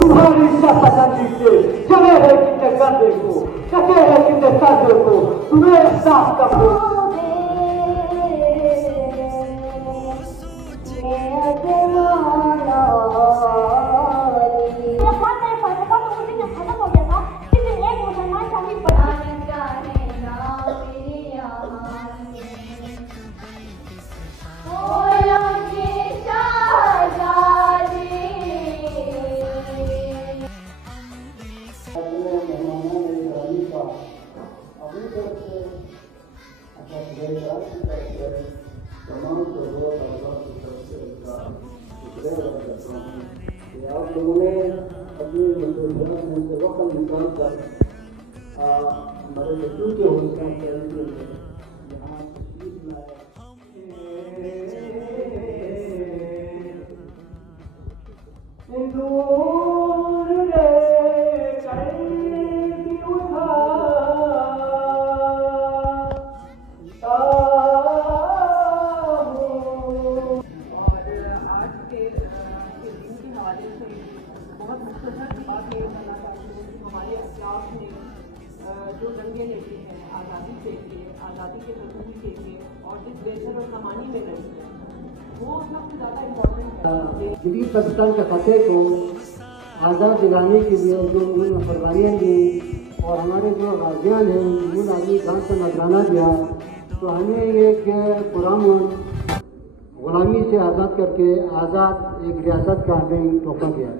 तुम्हारी शपथ लीजिए, चले हैं कितने करने को, चले हैं कितने करने को, तुम्हें साफ कर दो। आप लोगों ने अपनी मसरूफियात में से वक्त निकाल कर हमारे बच्चों के हौसला अफजाई के लिए यहाँ तशरीफ लाए। बहुत मुख्तसर बात ये करना चाहती हूँ कि हमारे अखलाक में जो दंगे लेते हैं आज़ादी के लिए, आज़ादी के रसूल के लिए और जिस बेहतर और कमानी में रही वो सबसे ज़्यादा इम्पोर्टेंट है। जदीद पाकिस्तान के खाते को आज़ाद दिलाने के लिए जो उन्होंने कुर्बानियाँ दी और हमारे जो गाजियान हैं उन्होंने आदमी घास का नजराना दिया, तो हमें एक पुरान गुलामी से आज़ाद करके आज़ाद एक रियासत का हमें तोहफा दिया।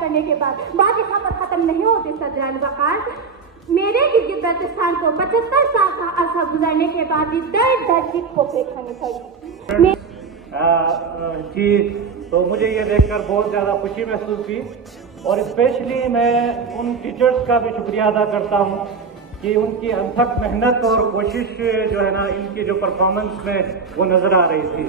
करने के बाद यहाँ पर खत्म नहीं होते सदरान वक़ार। मेरे गिरगिट बल्तिस्तान को 75 साल का अरसा गुजरने के बाद भी दर्द दर्द की खोपड़ी खानी पड़ी जी। तो मुझे ये देखकर बहुत ज़्यादा खुशी महसूस हुई और स्पेशली मैं उन टीचर्स का भी शुक्रिया अदा करता हूँ कि उनकी अथक मेहनत और कोशिश जो है ना, इनकी जो परफॉर्मेंस में वो नज़र आ रही थी।